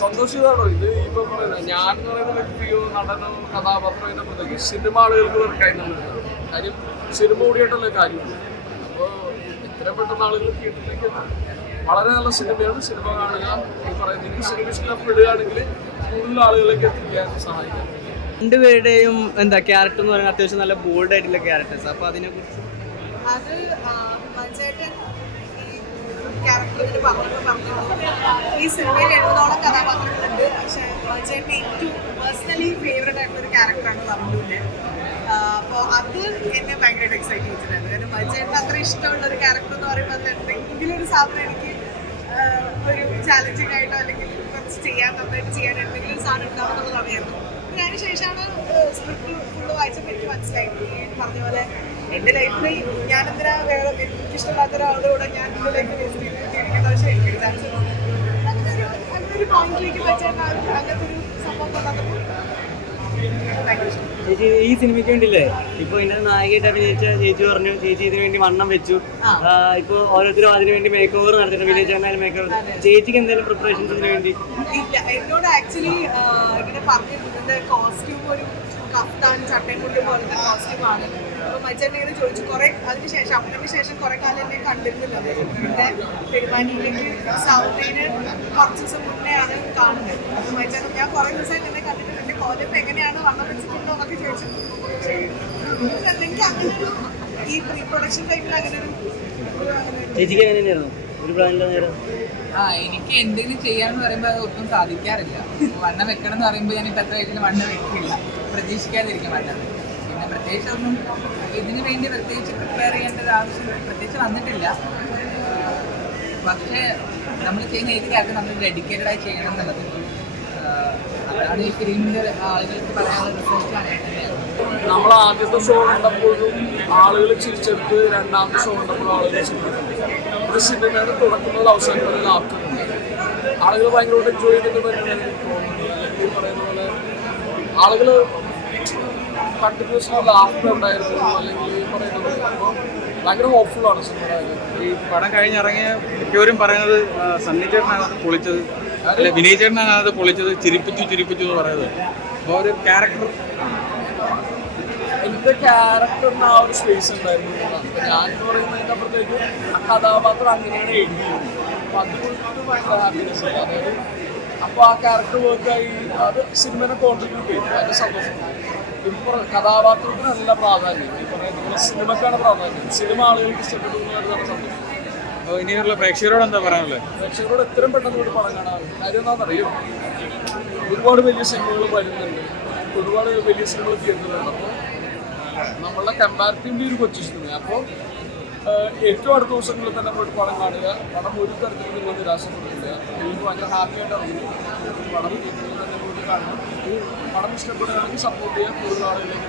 സന്തോഷിതാണോ ഇത്? ഇപ്പൊ പറയുന്നത് ഞാൻ പറയുന്ന വ്യക്തിയോ നടനോ കഥാപാത്രമോ പ്രത്യേകിച്ച് സിനിമ ആളുകൾക്ക് വർക്കായിരുന്നു. കാര്യം സിനിമ കൂടിയായിട്ടുള്ള കാര്യമാണ്. അപ്പോൾ ഇത്രയും പെട്ടെന്ന് ആളുകൾ തിയേറ്ററിലേക്ക് വളരെ നല്ല സിനിമയാണ്. സിനിമ കാണുക, ഈ പറയുന്ന എനിക്ക് സിനിമ ഇഷ്ടപ്പെടുകയാണെങ്കിൽ കൂടുതൽ ആളുകളിലേക്ക് എത്തിക്കാൻ സഹായിക്കാം. രണ്ടുപേരുടെയും എന്താ ക്യാരക്ടർ എന്ന് പറയുന്നത് അത്യാവശ്യം നല്ല ബോൾഡ് ആയിട്ടുള്ള ക്യാരക്ടേഴ്സ്. അപ്പോൾ അതിനെ കുറിച്ച് അത് മഞ്ചേട്ടൻ ഈ ക്യാരക്ടറിന് പറഞ്ഞു ഈ സിനിമയിൽ 70ഓളം കഥാപാത്രങ്ങളുണ്ട്. പക്ഷേ മഞ്ചേട്ടൻ ഏറ്റവും പേഴ്സണലി ഫേവറേറ്റ് ആയിട്ടുള്ളൊരു ക്യാരക്ടറാണ് പറഞ്ഞൂല്. അപ്പോൾ അത് എന്നെ ഭയങ്കരമായിട്ട് എക്സൈറ്റ് ചെയ്തിട്ടുണ്ട്. കാരണം മഞ്ചേട്ടൻ അത്ര ഇഷ്ടമുള്ളൊരു ക്യാരക്ടർ എന്ന് പറയുമ്പോൾ അതിൽ എന്തെങ്കിലും ഒരു സാധനം എനിക്ക് ഒരു ചാലഞ്ചിങ് ആയിട്ടോ അല്ലെങ്കിൽ കുറച്ച് നന്നായിട്ട് ചെയ്യാൻ എന്തെങ്കിലും ഒരു സാധനം ഉണ്ടാവും എന്നുള്ളത് അറിയായിരുന്നു. അതിന് ശേഷമാണ് സ്ക്രിപ്റ്റ് ഫുള്ള് വായിച്ചപ്പോൾ എനിക്ക് മനസ്സിലായി. പറഞ്ഞ പോലെ എൻ്റെ ലൈഫിൽ ഞാനെന്തിനാ വേറെ എനിക്കിഷ്ടമില്ലാത്ത ഒരാളുടെ കൂടെ ഞാൻ എൻ്റെ ലൈഫിൽ ജീവിക്കേണ്ട ആവശ്യം എനിക്ക് ചാൻസ് അങ്ങനെ ഒരു പോയിന്റിലേക്ക് വെച്ചാൽ അങ്ങനത്തെ ഒരു സംഭവം കൊണ്ടുവന്നപ്പോൾ ചേച്ചി ഈ സിനിമയ്ക്ക് വേണ്ടിയില്ലേ ഇപ്പോൾ ഇതിൻ്റെ നായികയായിട്ട് അഭിനയിച്ച ചേച്ചി പറഞ്ഞു ചേച്ചി ഇതിനു വേണ്ടി വണ്ണം വെച്ചു. ഇപ്പോൾ ഓരോരുത്തരും അതിനു വേണ്ടി മേക്ക് ഓവർ നടത്തിയിട്ട് വില്ലേജ് ആയാലും മേക്ക് ഓവർ. ചേച്ചിക്ക് എന്തെങ്കിലും പ്രിപ്പറേഷൻസ് ഇതിനു വേണ്ടി? ഇല്ല, എന്നോട് ആക്ച്വലി ഇങ്ങനെ പറഞ്ഞിട്ടുണ്ട് കോസ്റ്റ്യൂം ഒരു കഫ്താൻ ചട്ടയും കൊണ്ട് പോലത്തെ കോസ്റ്റ്യൂമാണ്. അപ്പോൾ മച്ചേട്ടൻ ഇങ്ങനെ ചോദിച്ചു. കുറെ അതിനുശേഷം അപ്പനക്ക് ശേഷം കുറെ കാലം എന്നെ കണ്ടിരുന്നില്ല. പിന്നെ പെരുമാനിയിലേക്ക് സൗദിന് കുറച്ച് ദിവസം മുന്നേ ആണ് കാണുന്നത്. അപ്പോൾ മച്ചേട്ടൻ ഞാൻ കുറെ ദിവസമായിട്ട് എന്നെ കണ്ടിട്ടുണ്ട്. എൻ്റെ കോലത്ത് എങ്ങനെയാണ് വണ്ണം വെച്ചിട്ടുണ്ടോ എന്നൊക്കെ ചോദിച്ചിട്ടുണ്ട്. എനിക്ക് അങ്ങനെ ഒരു ഈ പ്രീ പ്രൊഡക്ഷൻ ടൈമിൽ അങ്ങനെ ഒരു ചേച്ചിക്ക് എങ്ങനെ തന്നെയായിരുന്നു ഒരു പ്ലാനിലെ നേരം? എനിക്ക് എന്തെങ്കിലും ചെയ്യാന്ന് പറയുമ്പോൾ അത് ഒട്ടും സാധിക്കാറില്ല. വണ്ണം വെക്കണം എന്ന് പറയുമ്പോൾ ഞാൻ ഇപ്പം എത്ര ആയിട്ടും വണ്ണം വെക്കില്ല, പ്രതീക്ഷിക്കാതിരിക്കും വണ്ണം. പിന്നെ പ്രത്യേകിച്ച് ഒന്നും ഇതിന് വേണ്ടി പ്രത്യേകിച്ച് പ്രിപ്പയർ ചെയ്യേണ്ട ഒരു ആവശ്യം പ്രത്യേകിച്ച് വന്നിട്ടില്ല. പക്ഷേ നമ്മൾ ചെയ്യുന്ന ഏത് കാര്യത്തിൽ നമ്മൾ ഡെഡിക്കേറ്റഡ് ആയി ചെയ്യണം എന്നുള്ളത് അതാണ് ഈ ഫിലിമിൻ്റെ ആളുകൾക്ക് പറയാനുള്ള റിസൾട്ട് തന്നെയാണ്. നമ്മൾ ആദ്യത്തെ ഷോ കണ്ടപ്പോഴും ആളുകൾ ചിരിച്ചെടുത്ത്, രണ്ടാമത്തെ ഷോ കണ്ടപ്പോഴും ആളുകൾ ചിരിച്ചിട്ടുണ്ട്. ഒരു സിനിമയുടെ തുടക്കം മുതൽ അവസാനം വരെ ആർക്കുന്നുണ്ട്. ആളുകൾ ഭയങ്കരമായിട്ട് എൻജോയ് ചെയ്തിട്ട് തന്നെയാണ് തോന്നുന്നത്. അല്ലെങ്കിൽ പറയുന്ന പോലെ ആളുകൾ കണ്ടിന്യൂസ്ലി ലാഫ്റ്റർ ഉണ്ടായിരുന്നു. അല്ലെങ്കിൽ പറയുന്നത് അപ്പോൾ ഭയങ്കര ഹോപ്പ്ഫുള്ളാണ് സിനിമയുടെ കാര്യം. ഈ പടം കഴിഞ്ഞിറങ്ങിയ മിക്കവരും പറയുന്നത് സണ്ണി ചേട്ടനാണ് അത് പൊളിച്ചത്, അല്ലെ വിനയ് ചേട്ടനാണ് അത് പൊളിച്ചത്, ചിരിപ്പിച്ചു എന്ന് പറയുന്നത്. അപ്പോൾ ഒരു ക്യാരക്ടർ എൻ്റെ ക്യാരക്ടറിന് ആ ഒരു സ്പേസ് ഉണ്ടായിരുന്നു. ഞാനെന്ന് പറയുന്നതിൻ്റെ അപ്പുറത്തേക്ക് ആ കഥാപാത്രം അങ്ങനെയാണ് എഴുതിയത്. അപ്പം അതുകൊണ്ട് ഭയങ്കര ഹാപ്പിനെസ് ഉണ്ട്. അതായത് അപ്പോൾ ആ ക്യാരക്ടർ വർക്കായി അത് സിനിമനെ കോൺട്രിബ്യൂട്ട് ചെയ്തു. അതിൻ്റെ സന്തോഷം. ഇപ്പോൾ കഥാപാത്രത്തിന് നല്ല പ്രാധാന്യം, ഈ പറയുന്ന സിനിമക്കാണ് പ്രാധാന്യം. സിനിമ ആളുകൾക്ക് ഇഷ്ടപ്പെട്ടു എന്നുള്ളതാണ് സന്തോഷം. അപ്പോൾ ഇനിയുള്ള പ്രേക്ഷകരോട് എന്താ പറയാനുള്ളത്? പ്രേക്ഷകരോട് എത്രയും പെട്ടെന്ന് ഒരു പടം കാണാൻ കാര്യം എന്താണെന്നറിയും, ഒരുപാട് വലിയ സിനിമകൾ വരുന്നുണ്ട്, ഒരുപാട് വലിയ സിനിമകൾ തിയേറ്ററിലുണ്ട്. അപ്പോൾ നമ്മളുടെ കമ്പാരിറ്റീവ്ലി ഒരു കൊച്ചു സിനിമ. അപ്പോൾ ഏറ്റവും അടുത്ത ദിവസങ്ങളിൽ തന്നെ പോയിട്ട് പടം കാണുക. പടം ഒരു തരത്തിലും നിങ്ങൾ നിരാശപ്പെടുന്നില്ല. നിങ്ങൾക്ക് ഭയങ്കര ഹാപ്പി ആയിട്ട് ഇറങ്ങുന്നു. പടം തിയേറ്ററിൽ തന്നെ പോയിട്ട് കാണുക. പടം ഇഷ്ടപ്പെടുകയാണെങ്കിൽ സപ്പോർട്ട് ചെയ്യാൻ കൂടുതൽ ആളുകളിലേക്ക്